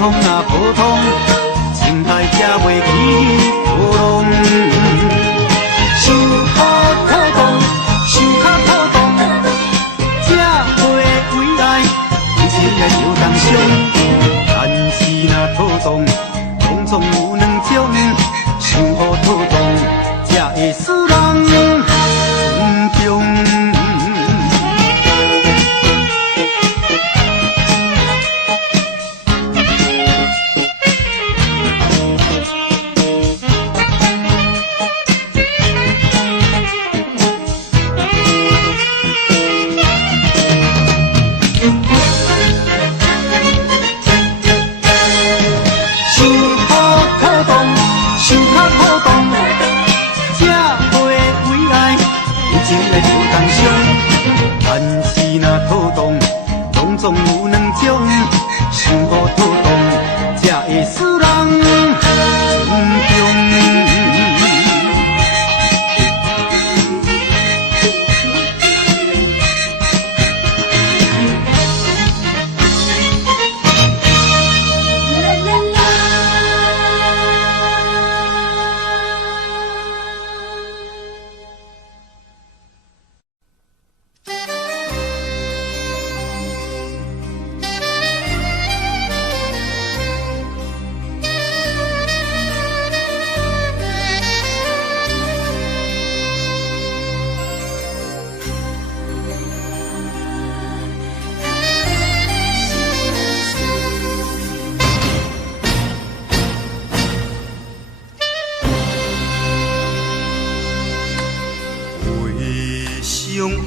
通啊普通，心态才袂起波浪。想好波动，想较波动，才袂为爱为情来受重伤。但是若波动，拢总有两种，想好波动，才会使人尊重。总有两种，想好妥当，才会使人尊重。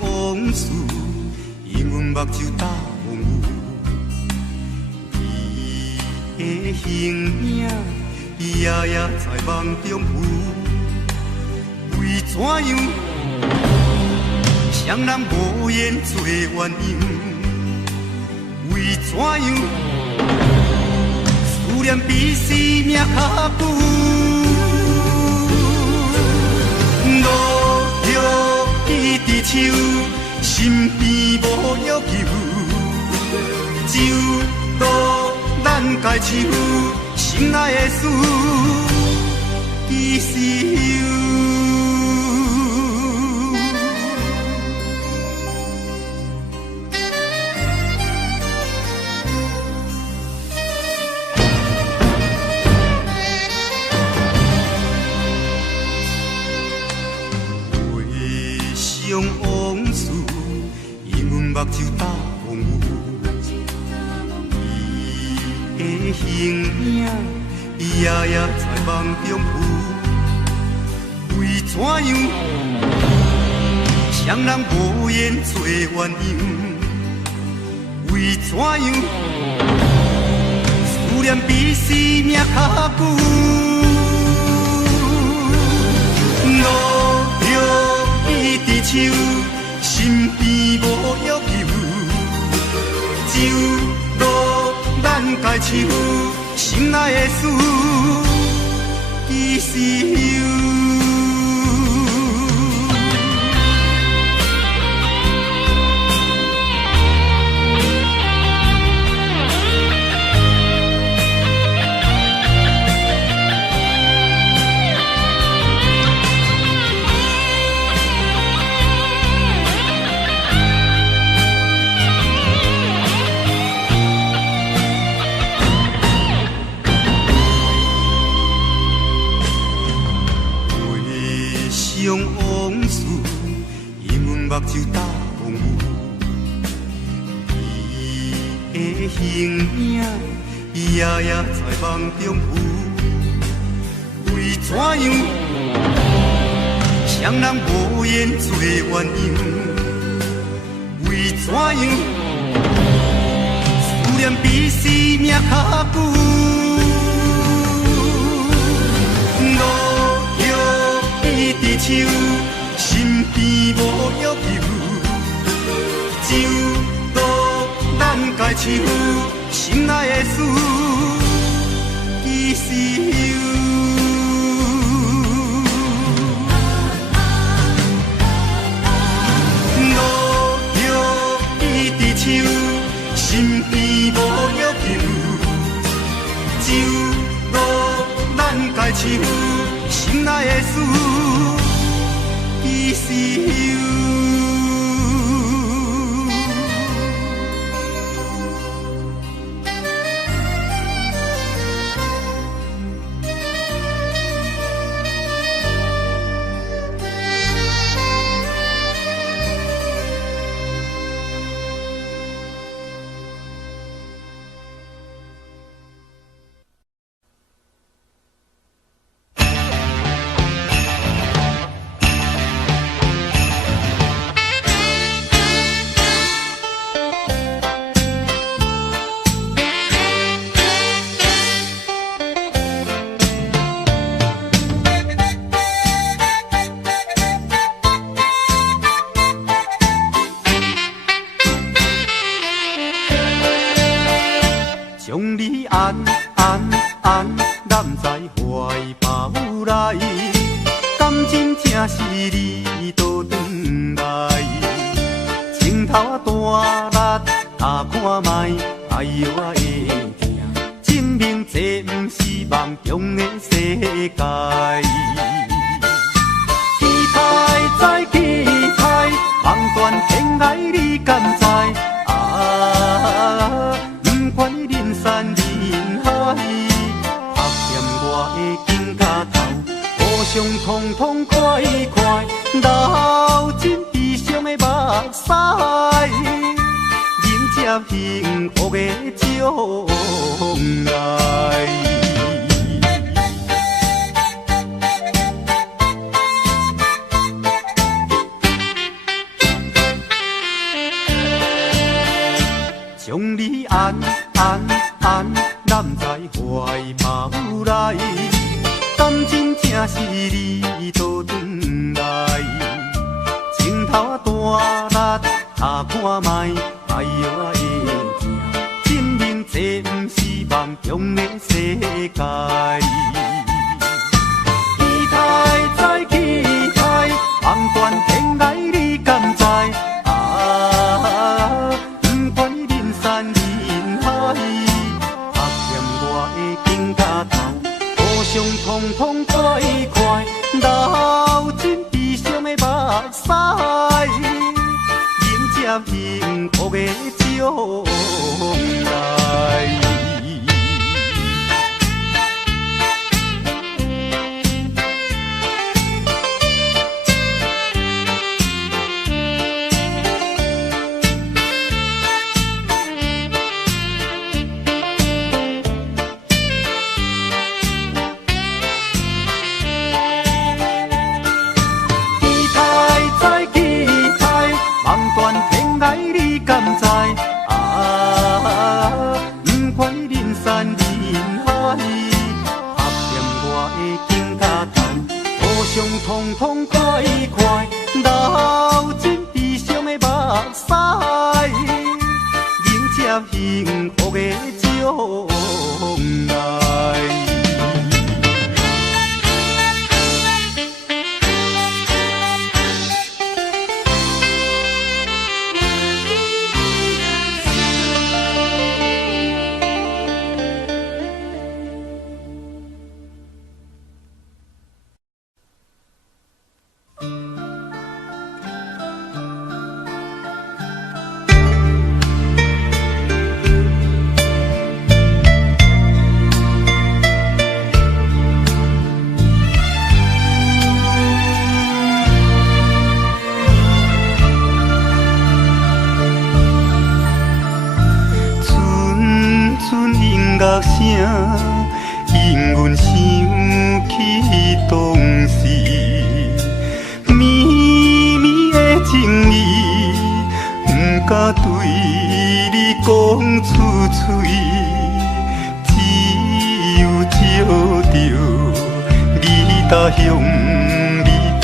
往事，因阮目睭打模糊，你的形影夜夜在梦中浮。为怎样，双人无言做鸳鸯？为怎样，思念比生命较久？伊伫手，身边无要求，就当咱家手，心爱的事，其实有。往事，因阮目睭打模糊，你的形影夜夜在梦中浮。为怎样，双人无言做鸳鸯？为怎样，思念比生命较久？伊伫手，身边无要求，就当咱家手，心爱的事，其实有。往事，因阮目睭打模糊，你的形影夜夜在梦中浮。为怎样，双人无言做鸳鸯？为怎样，思念比生命较久？伊伫手，身边无要求，就当咱家手，心爱的事，其实有。伊伫手，身边无要求，唱心内的事，其实有。将你安揽在怀抱内，感情正是你倒转来。情头啊大力，打看卖，哎呦我会疼，证明这不是梦中的世界。期待再期待，望断天涯你敢知？啊！管人山人海，拍嫌我的肩胛头，互相痛痛快快，流尽悲伤的目屎，迎接幸福的将来。将你安揽在怀抱内，感情正是你倒转来。情头大力，打看卖，哎呦我会疼，证明这不是梦中的世界。期待再期待，望断天涯你敢知？啊！山人海，拍嫌我的肩胛头，互相痛痛快快，流尽悲伤的目屎，迎接幸福的将来。你敢知？啊！不管人山人海，拍嫌我的肩胛头，互相痛痛快快，流尽悲伤的目屎，迎接幸福的将来。乐声引阮想起当时绵绵的情意，不敢对你讲出嘴，只有照着你踏向你表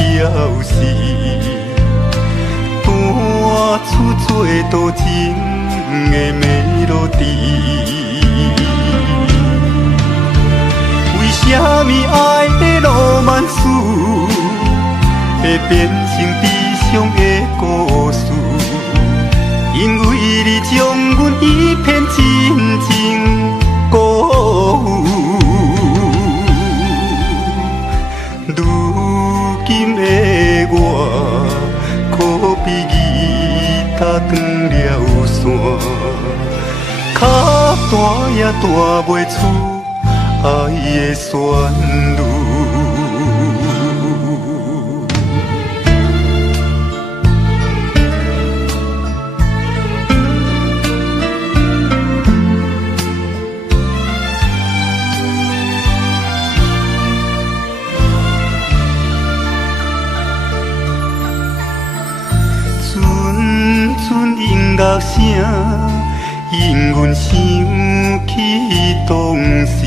示，弹出做多情的melody。为什么爱的浪漫史会变成悲伤的故事？因为你将阮一片真情辜负。大也大袂出爱的旋律。音乐声，引阮想起当时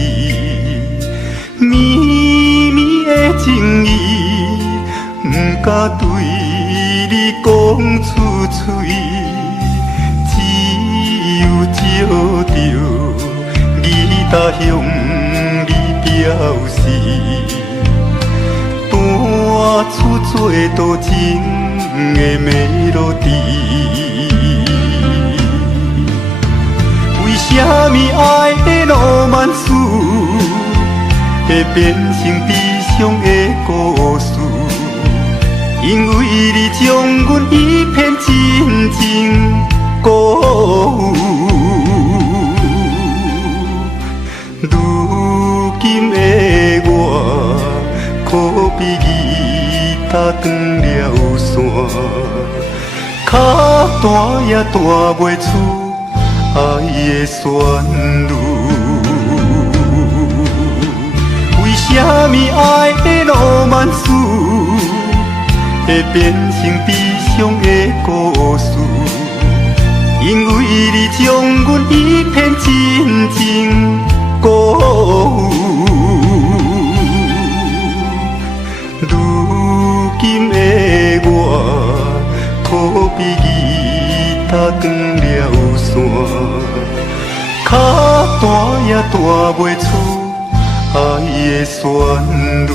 绵绵的情意，不敢对你讲出嘴，只有照着吉他向你表示，弹出最多情的melody。为什么爱的浪漫事会变成悲伤的故事？因为你将阮一片真情辜负。如今的我，可比吉他断了线，脚弹也弹袂出爱的旋律。为什么爱的浪漫事会变成悲伤的故事？因为你将阮一片真情辜负。如今的我，可比吉他断了线，脚弹也弹袂出爱的旋律。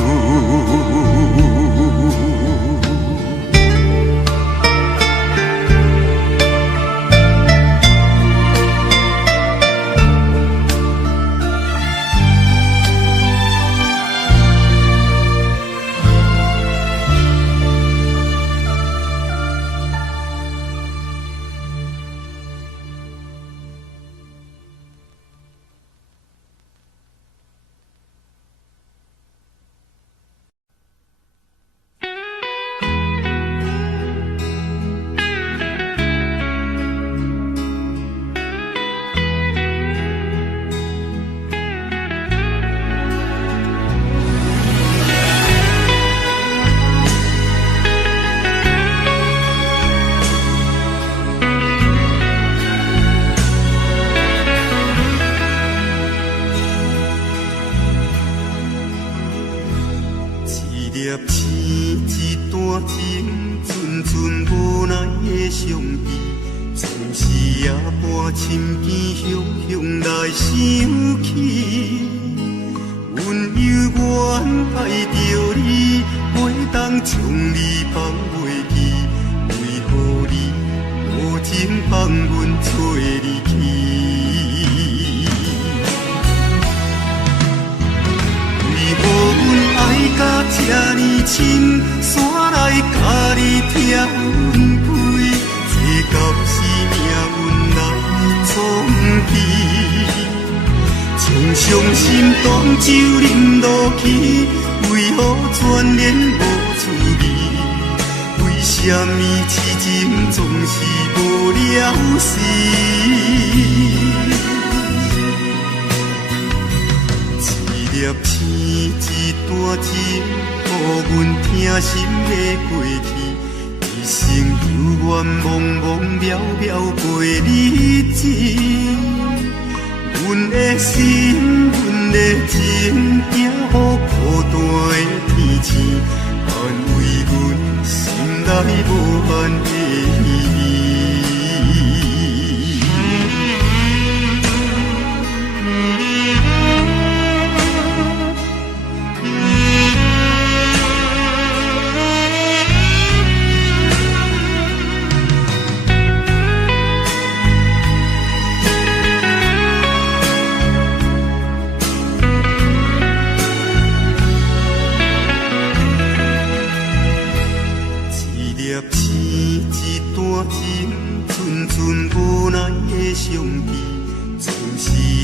一段情，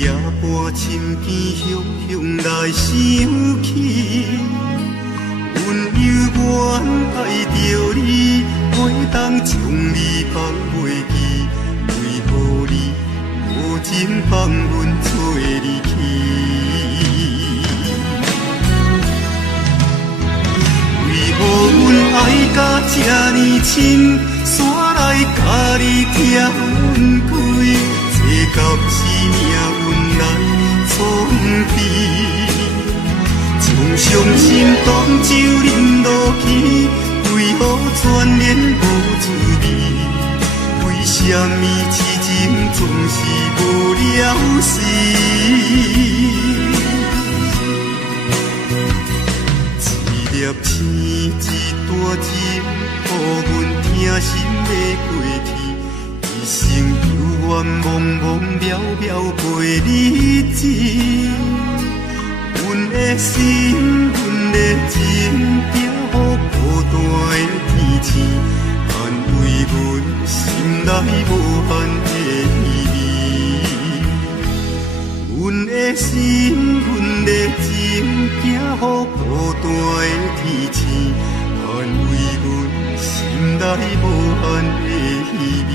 夜半深更雄雄来想起，阮犹原爱着你，袂当将你放袂记，为何你无情放阮做离去？为何阮爱甲这呢深，煞来甲你听阮开？到是命运来创治，将伤心当酒饮落去，为何全然无滋味？为什么痴情总是无了时？一粒星，一段情，予阮疼心的过去。一生有缘茫茫渺渺过日子，阮的心，阮的情，寄予孤单的天星，安慰阮心内无限的依偎。阮的心，阮的情，寄予孤单的天星，安慰阮心内无限的依偎。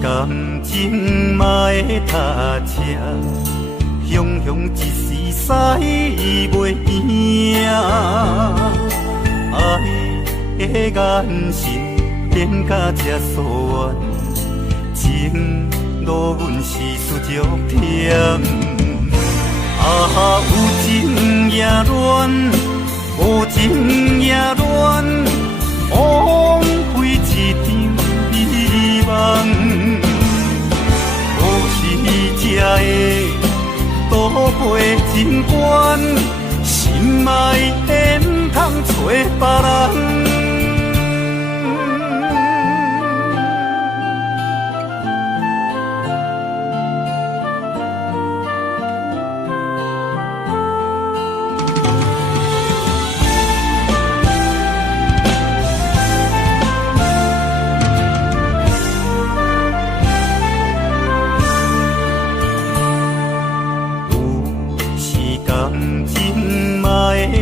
感情嘛会踏车，雄雄一时使袂赢。爱的眼神变甲这疏远，情路阮是输足忝。有情也乱，无情也乱，枉费一场美梦。有时才会倒背真悬，心爱的不通找别人。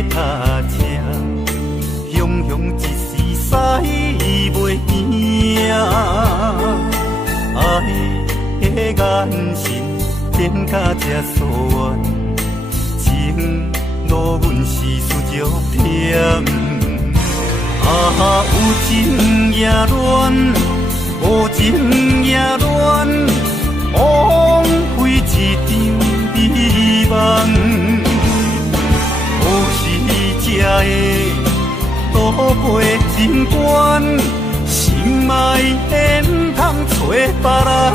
踏车，雄雄一时使袂赢。爱的眼神变甲这疏远，情路阮是输足忝。有情也乱，无情也乱，枉费一场美梦。才会倒背真悬，心爱的不通找别人。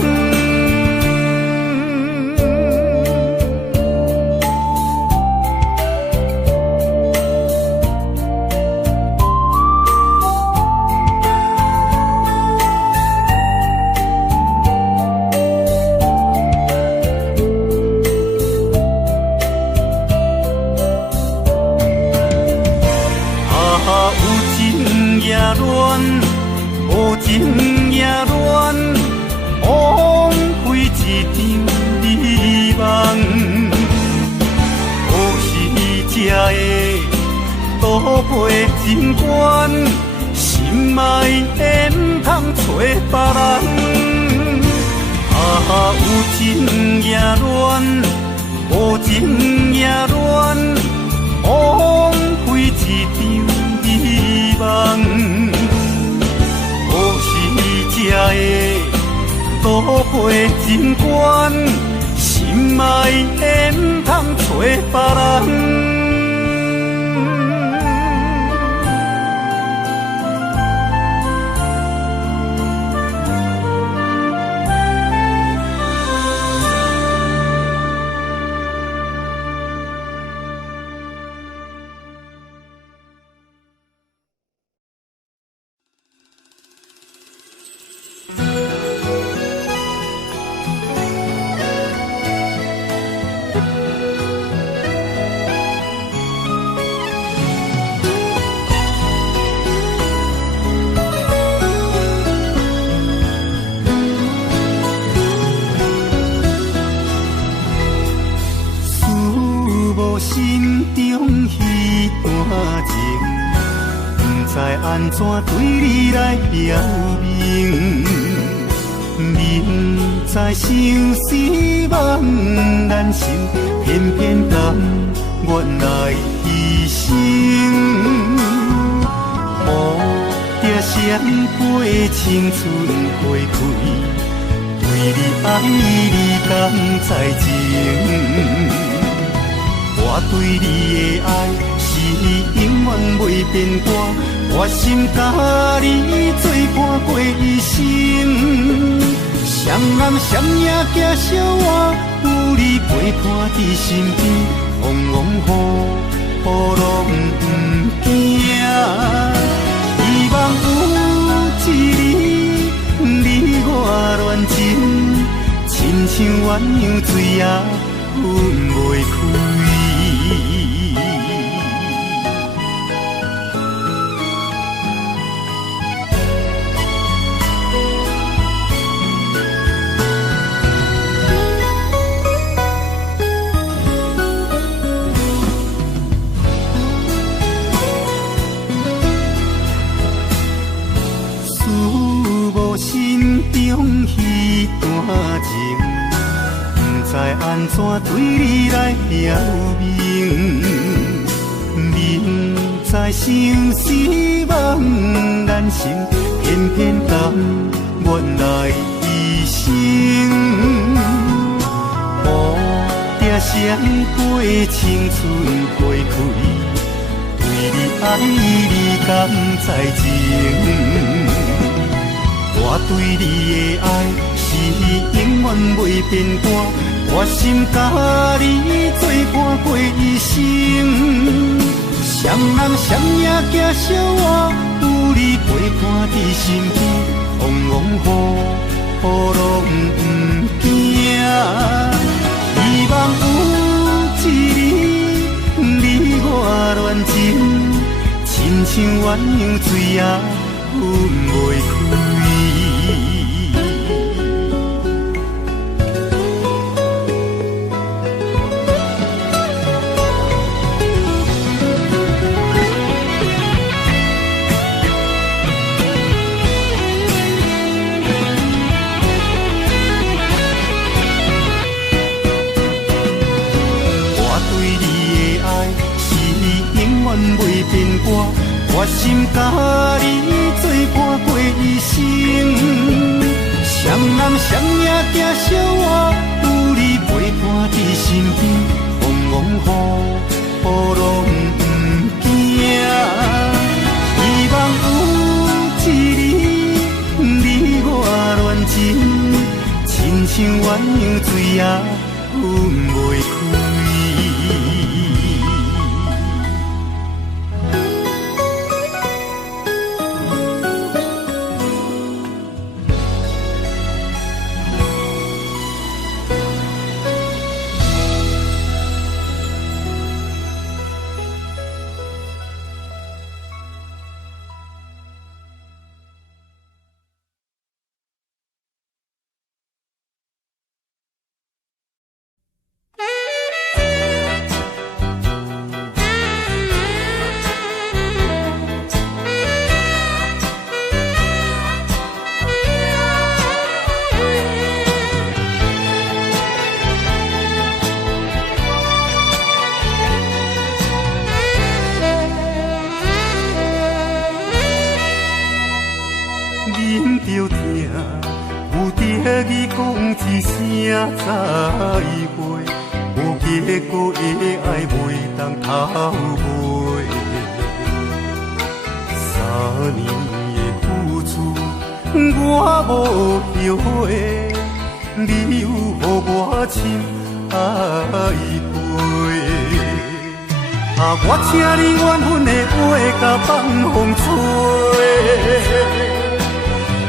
无情也乱，枉费一场美梦。有时才会倒背真悬，心爱的不通找别人。有情也乱，无情也乱，枉费一场美梦。才会倒背真悬，心爱的不通找别人。安怎对你来表明？明知相思茫然心，偏偏甘愿来牺牲。无定双飞青春花开，对你爱你甘在情。我对你的爱是永远袂变卦。我心甲你作伴过一生，双暗双夜行小我，有你陪伴伫身边，风风雨雨拢不惊。希望有一日你我恋情，亲像鸳鸯水也分袂开。无心中彼段情，不知安怎对你来表明。明知生死茫然心，偏偏甘愿来牺牲。乌蝶闪过青春花开，对你爱你敢知情？我对你的爱是永远袂变卦，我心甲你作伴过一生。双人双影行小我，有你陪伴伫身边，风风雨雨拢不惊。希望有一日你我恋情，亲像鸳鸯水也分袂开。袂变卦，我心甲你作伴过一生。双人双影行小我，有你陪伴伫身边，风风雨雨拢不惊。希望有一日你我恋情，亲像鸳鸯水也分袂开。结果的爱袂当偷买，3年的付出我无后悔，你有予我深爱过。我请你缘分的话甲放风吹，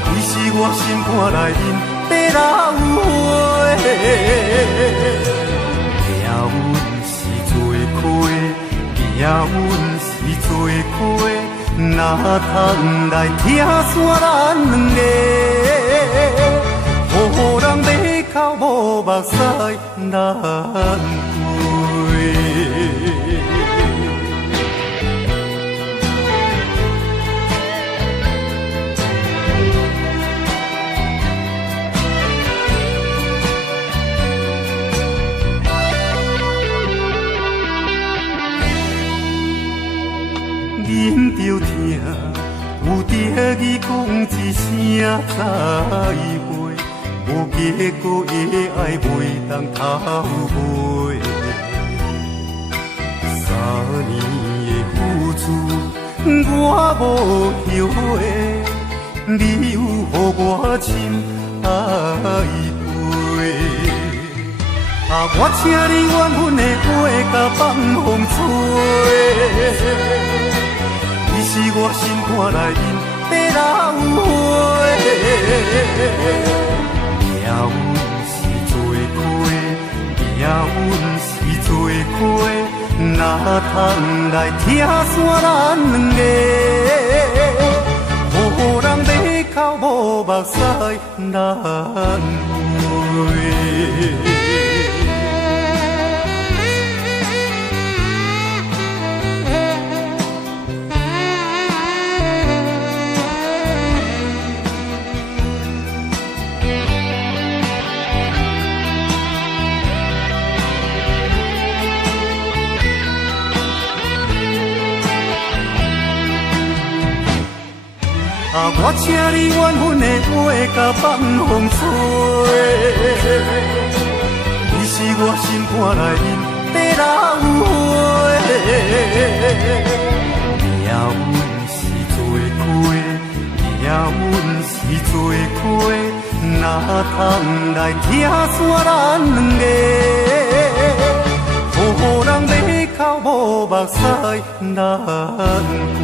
其实我心肝内面在流花。命运是做伙，命运是做伙，哪通来拆散咱两个？予人马口无目屎难过。忍着疼，有得意讲一声再会，无结果的爱袂当偷买。3年的付出我无后悔，你有予我深爱过。我请你缘分的话甲放风吹。是我心肝内面在流花，命运是做伙，命运是做伙，哪通来拆散咱两个？予人马口无目屎难过。我请你缘分的话，甲放风吹。你是我心肝内面的老花，命运是做花，命运是做花，哪通来听煞咱两个？好人马口无目屎难归。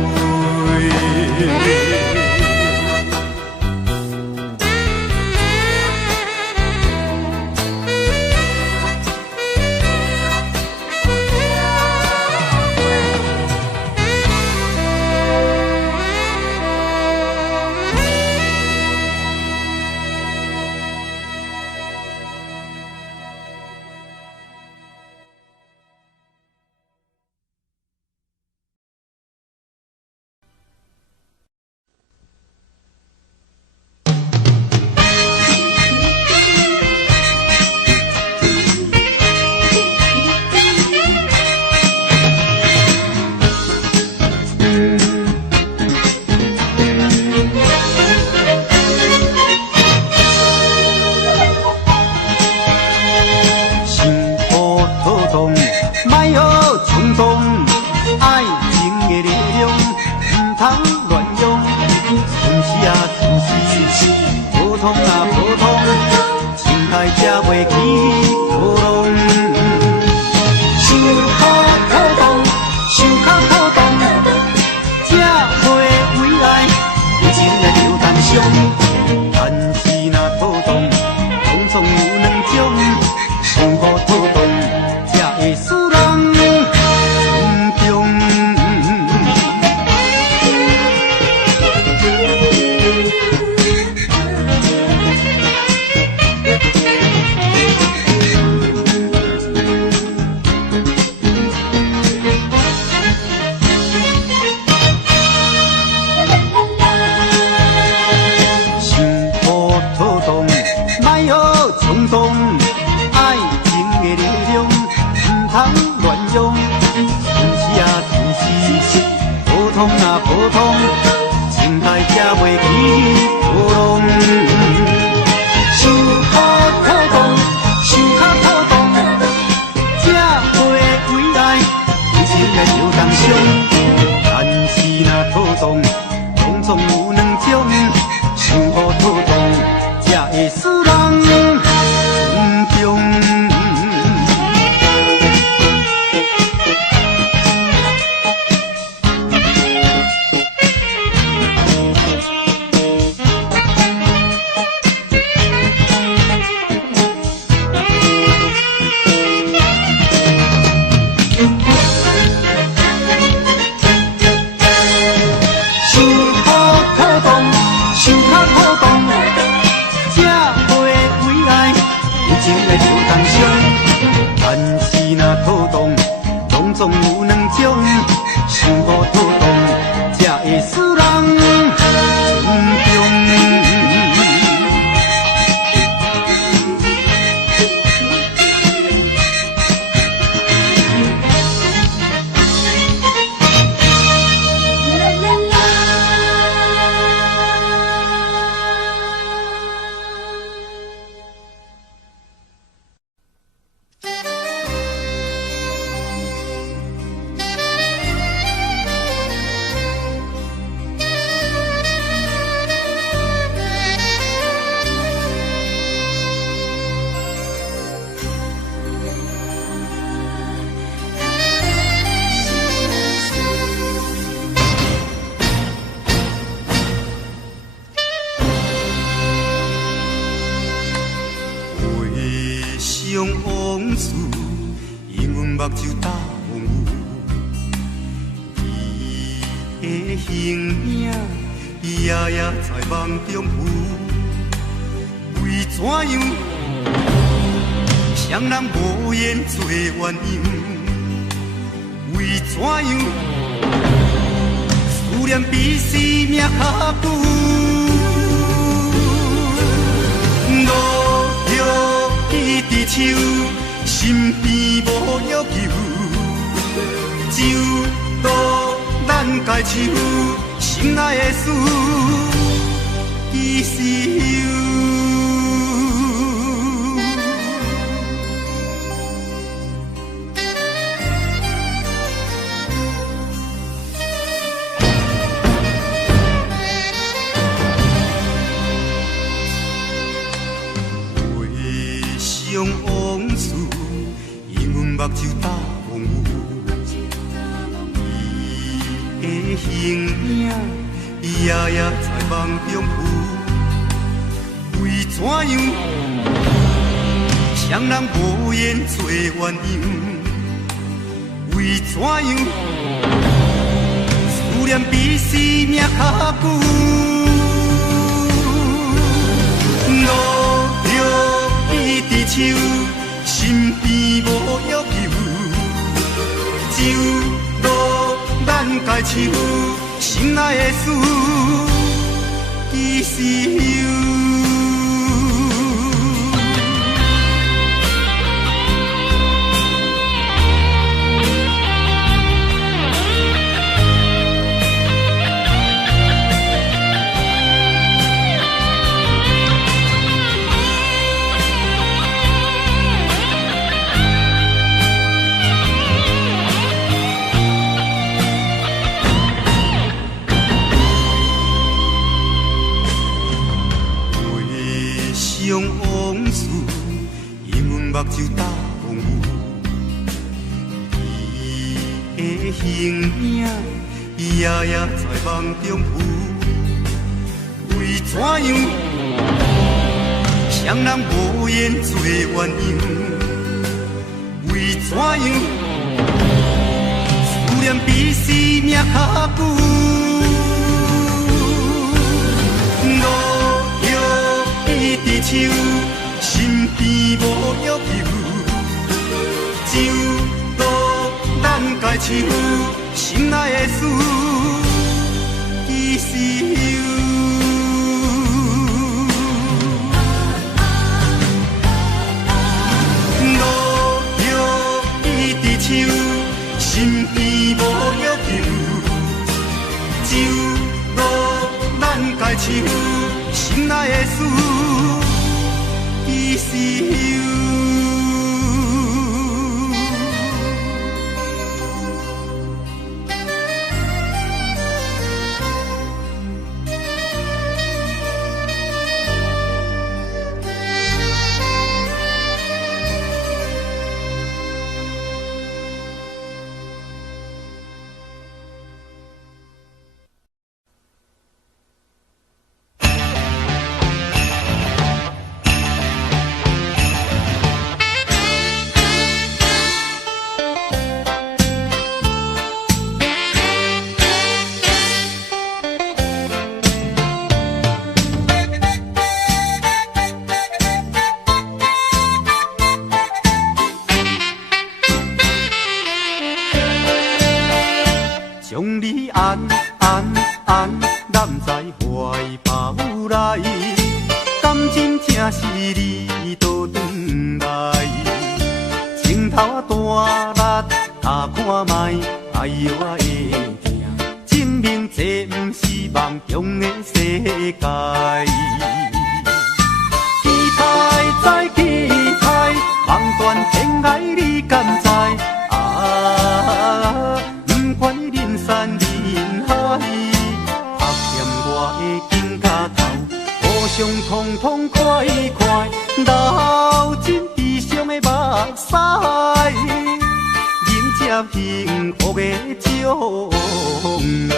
往事，因阮目睭打风雨，伊的形影夜夜在梦中浮。为怎样，双人无言做鸳鸯？为怎样，思念比生命较久？伊伫手，身边无要求，就渡咱家树，心爱的事。是有。回想往事，因阮目睭打模糊，伊的形影夜夜在梦中浮。为怎样，双人无言做鸳鸯？为怎样，思念比生命较久？路着伊伫手，身边无约求，只有路咱家手，心内的事其实有。想往事，因阮目睭打模糊，伊的形影夜夜在梦中浮。为怎样，双人无言做鸳鸯？为怎样，思念比生命较久？伊伫手，身边无约求，只有路咱家手，心内的事其实有。路着伊伫手，身边无约求，只有路咱家手，心内的事其实有。将你安揽在怀抱内，感情正是你倒转来，情头大力打看卖，哎呦我会疼，证明这不是梦中的世界。期待再期待，望断天涯你敢知？管人山人海，拍欠我的肩胛头，互相痛痛快快，流尽悲伤的目屎，迎接幸福的将来。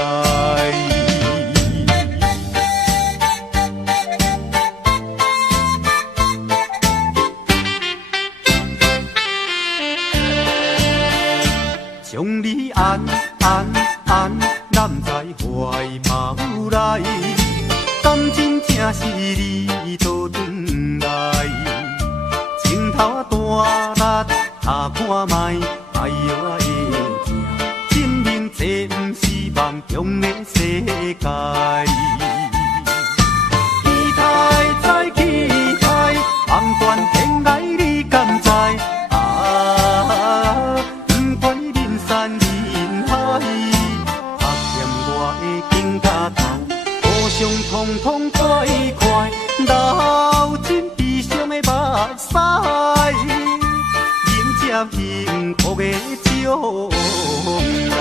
将你安揽在怀抱内，感情正是你倒转来，情头大力打看卖，哎呦我会疼，证明这不是梦中的世界。期待再期待，望断天涯你敢知？山人海，拍欠我的肩胛头，互相痛痛快快。快，流进悲伤的目屎，迎接幸福的将来。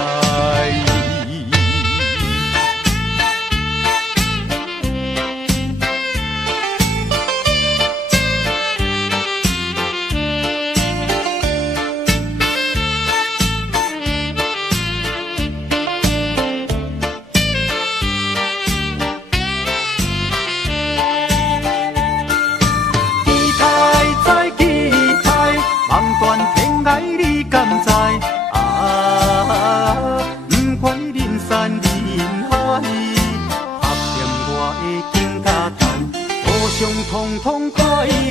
痛痛快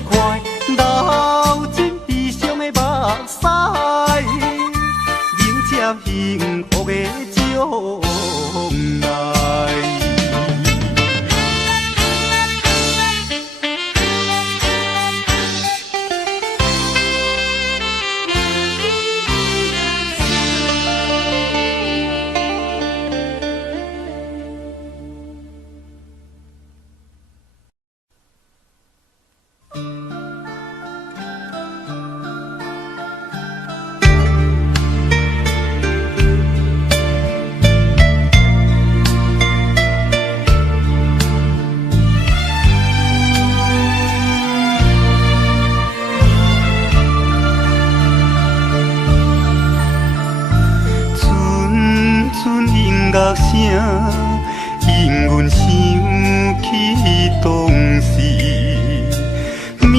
快，流进悲伤的目屎，迎接幸福的将来。乐声引阮想起当时绵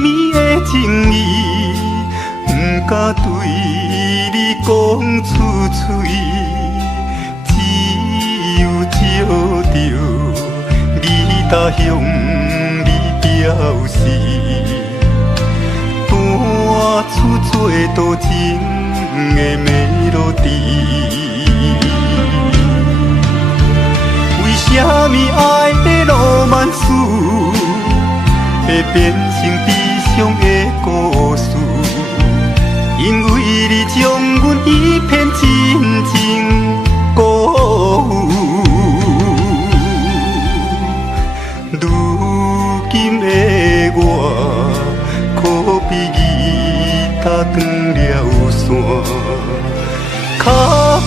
绵的情意，不敢对你讲出嘴，只有照着你踏向你表示，弹出做多情的melody。为什么爱的浪漫史会变成悲伤的故事？因为你将阮一片真情辜负。如今的我，可比吉他断了线，脚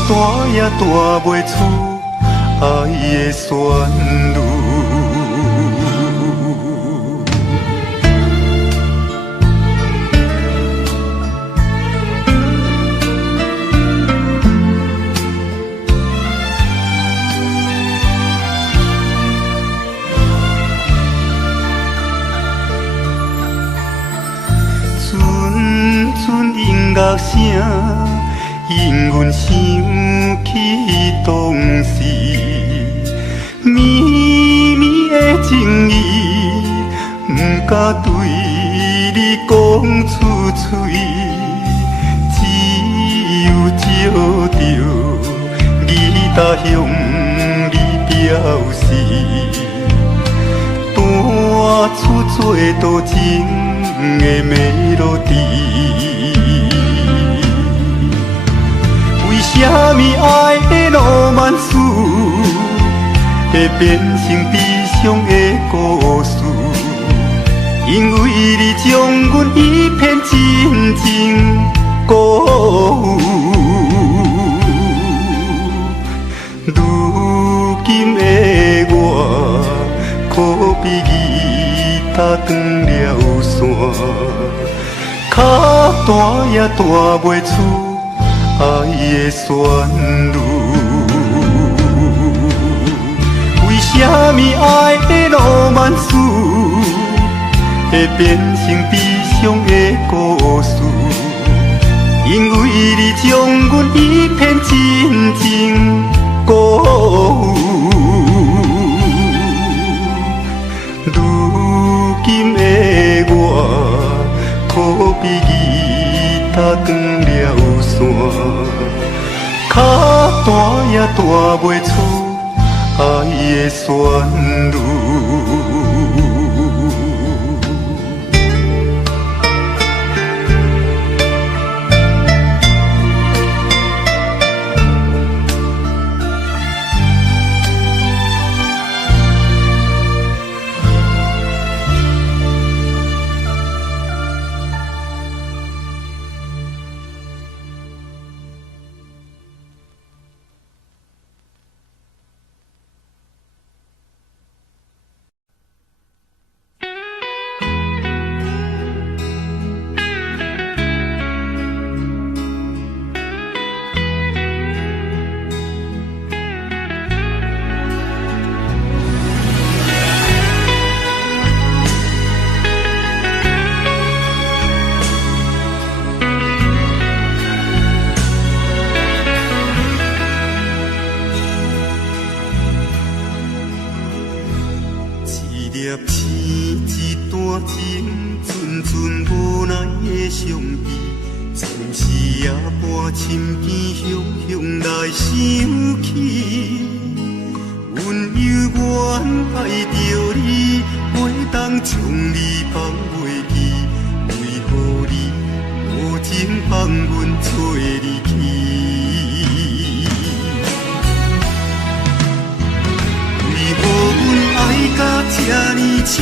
弹也弹袂出爱的旋律。阵阵音乐声引阮想起当时绵绵的情意，不敢对你讲出嘴，只有照着你踏向你表示，弹出做多情的melody。为什么爱的浪漫史会变成悲伤的故事？因为你将阮一片真情辜负。如今的我，可比吉他断了线，脚弹也弹袂出爱的旋律。为什么爱的浪漫史会变成悲伤的故事？因为你将阮一片真情辜负。如今的我，可比吉他断了线，脚弹也弹袂出爱的旋律。粒星，一段情，寸寸无奈的相依。前世夜半深更，雄雄来想起。阮犹原爱着你，袂当将你放袂记。为何你无情放阮做离去？为何阮爱甲这呢深，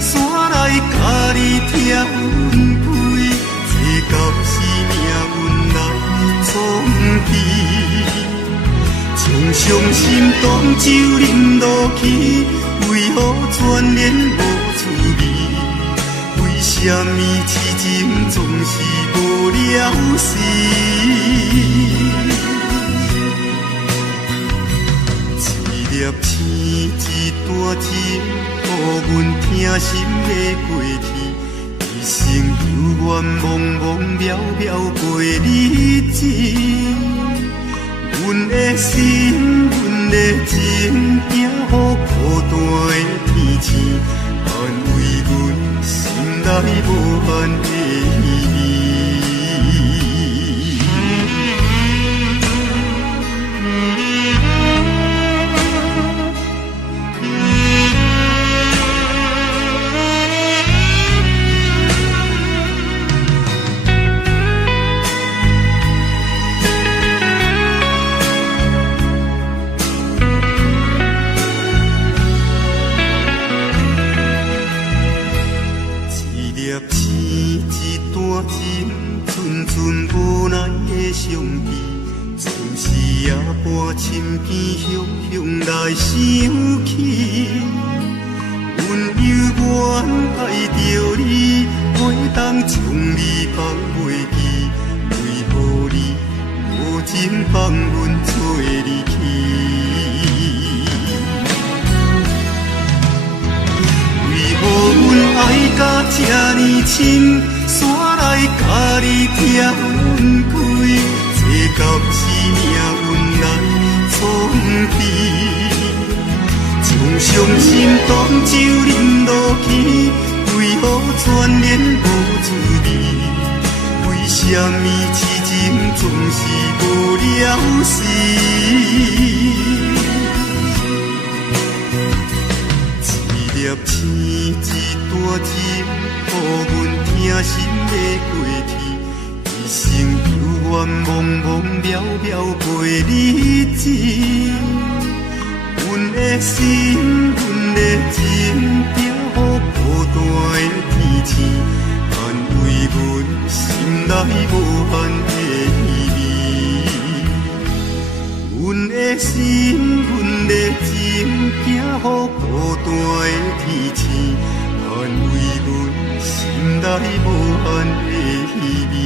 煞来甲你拆阮开？这到是命运来创起。将伤心当酒饮落去，为何眷恋无滋味？为什么痴情总是无了时？一粒星，一段情，予阮疼心的过去。一生犹原茫茫渺渺过日子。阮的心，阮的情，惊予孤单的天星，安慰阮心内无限的意味。深更雄雄来想起，阮犹原爱着你，袂当将你放袂记。为何你无情放阮做离去？为何阮爱甲这呢深，煞来甲你拆阮开？这到是命运来创起，将伤心当酒饮落去，为何眷恋无滋味？为什么痴情总是无了时？一粒星，一段情，予阮疼心的过去。一生犹原茫茫渺渺过日子，阮的心，阮的情，惊予孤单的天星，安慰阮心内无限的意味。阮的心，阮的情，惊予孤单的天星，安慰阮心内无限的意味。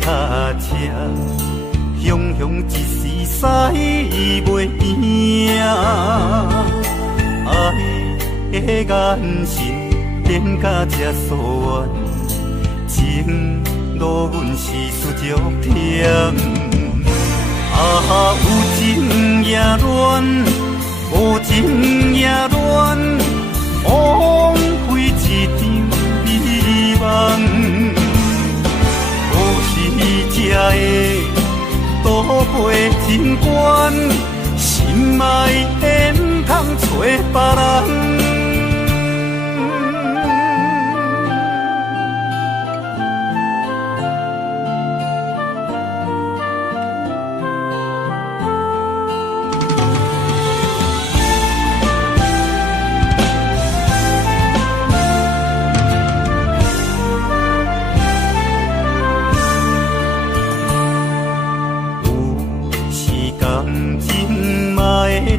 踏车，雄雄一时驶袂赢。爱的眼神变甲这疏远，情路阮是输足忝。有情也乱，无情也乱，枉费一场美梦。有时才会倒背真悬，心爱的不通找别人。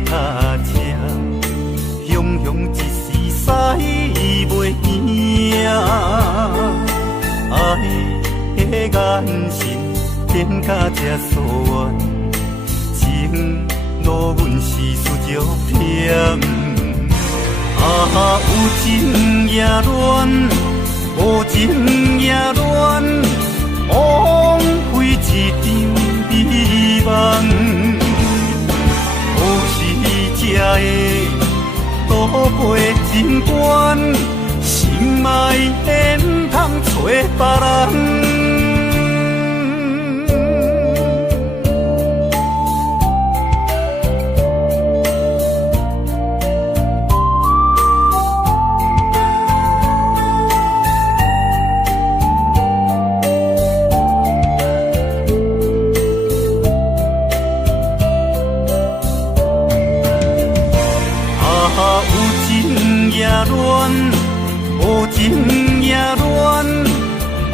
踏车，雄雄一时驶袂赢。爱的眼神变甲这疏远，情路阮是输足忝。有情也乱，无情也乱，枉费一场美梦。才会倒背真悬，心爱的不通找别人。无情也乱，枉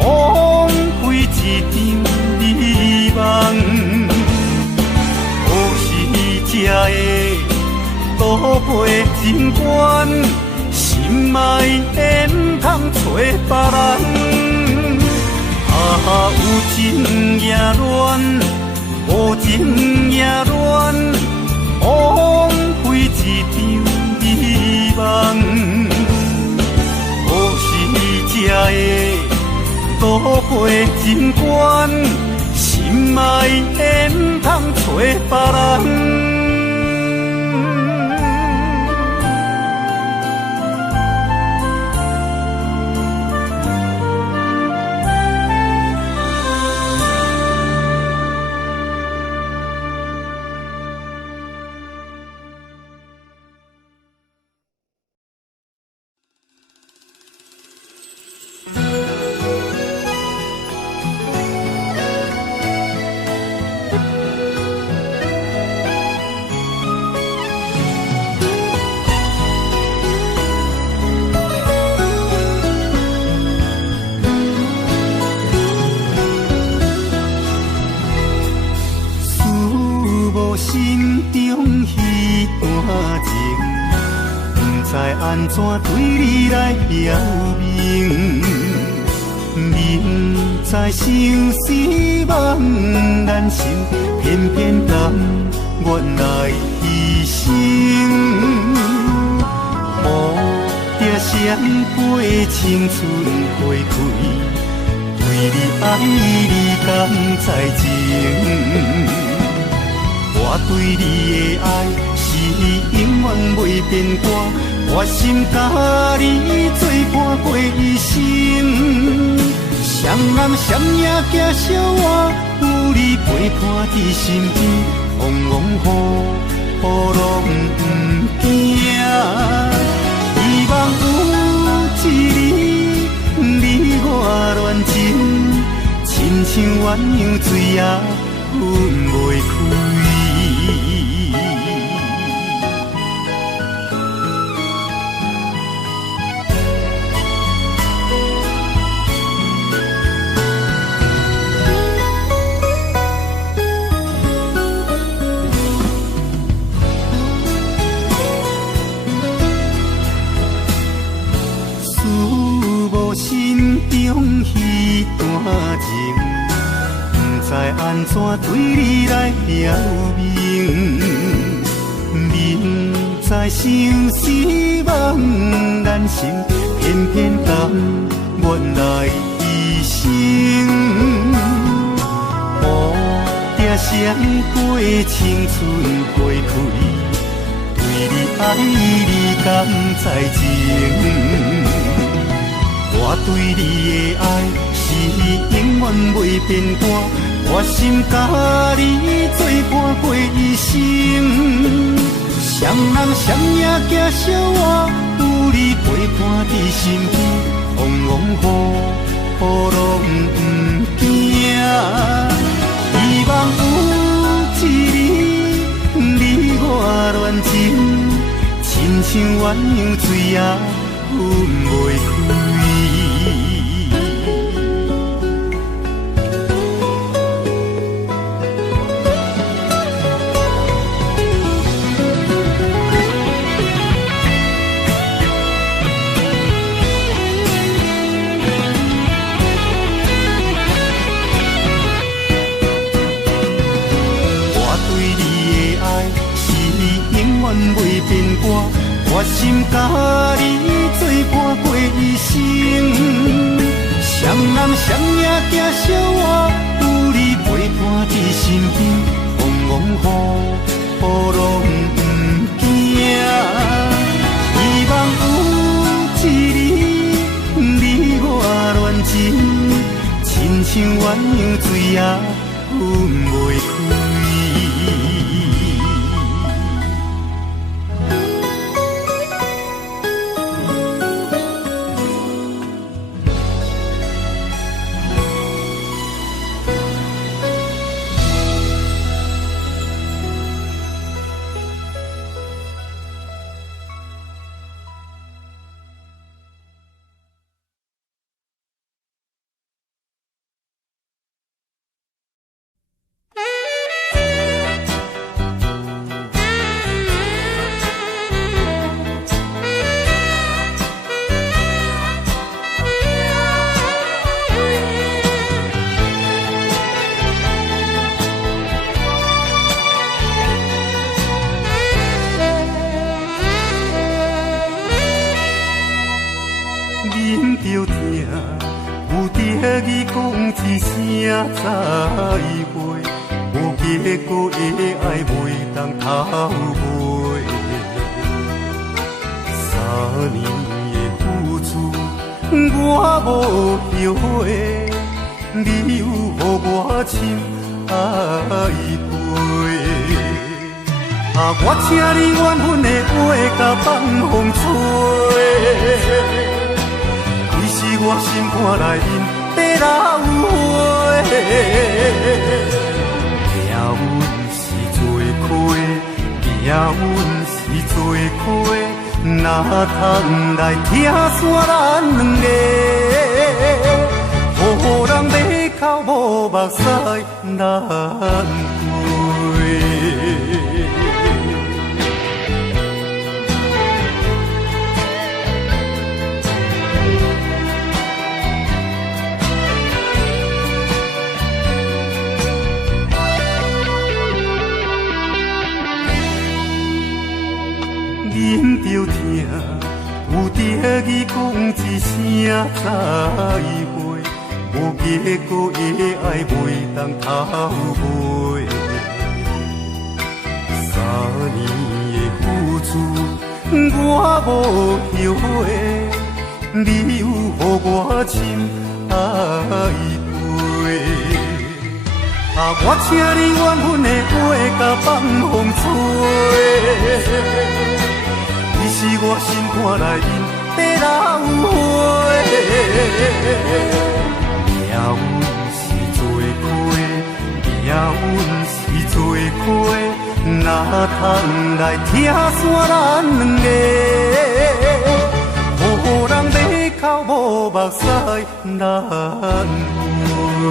费一场美梦。有时才会倒背真悬，心爱的不通找别人。有情也乱，无情也乱，枉费一场美梦。才会倒背真悬，心爱的不通找别人。安怎对你来表明？明知相思茫然心，偏偏甘愿来牺牲。蝴蝶双飞，青春花开，对你爱你敢知情？我对你的爱是永远袂变卦。我心甲你作伴过一生，双暗双夜行小我，有你陪伴伫身边，风风雨雨拢不惊。希望有一日你我恋情，亲像鸳鸯水也分袂开。心中迄段情，知安怎对你来了明，明知生死茫然生，偏偏甘愿来牺牲。乌定闪过青春花开，对你爱你敢知情？我对你的爱是永远袂变卦，我心甲你作伴过一生。双人双影行小我，有你陪伴伫身边，往往雨拢不惊。希望有一日你我恋情，亲像鸳鸯水也分袂开。袂变卦，我心甲你作伴过一生。双男双影行小我，有你陪伴伫身边，风雨拢不惊。希望有一日你我恋情，亲像鸳鸯水也分袂开。再会，无结果的爱袂当偷买。3年的付出，我无后悔，你有予我深爱陪。我请你缘分的话甲放风吹，你是我心肝内面地老花。命运是做伙，命运是做伙，哪通来拆散咱两个？予人马口无目屎难过。忍着疼，有得意讲一声再会，无结果的爱袂当偷买。3年的付出，我无后悔，你有予我深爱陪。我请你缘分的话甲放风吹。你是我心肝内面地老花，命运是做伙，命运是做伙，哪通来拆散咱两个？予人马口无目屎难陪。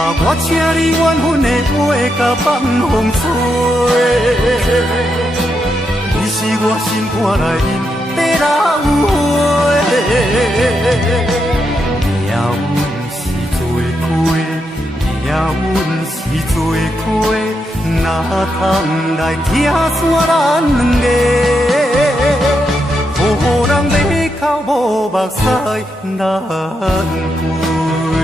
我请你缘分的花，甲放风吹。你是我心肝内面的老花，命运是做花，命运是做花，哪通来听煞咱两个？好人马口无目屎难归。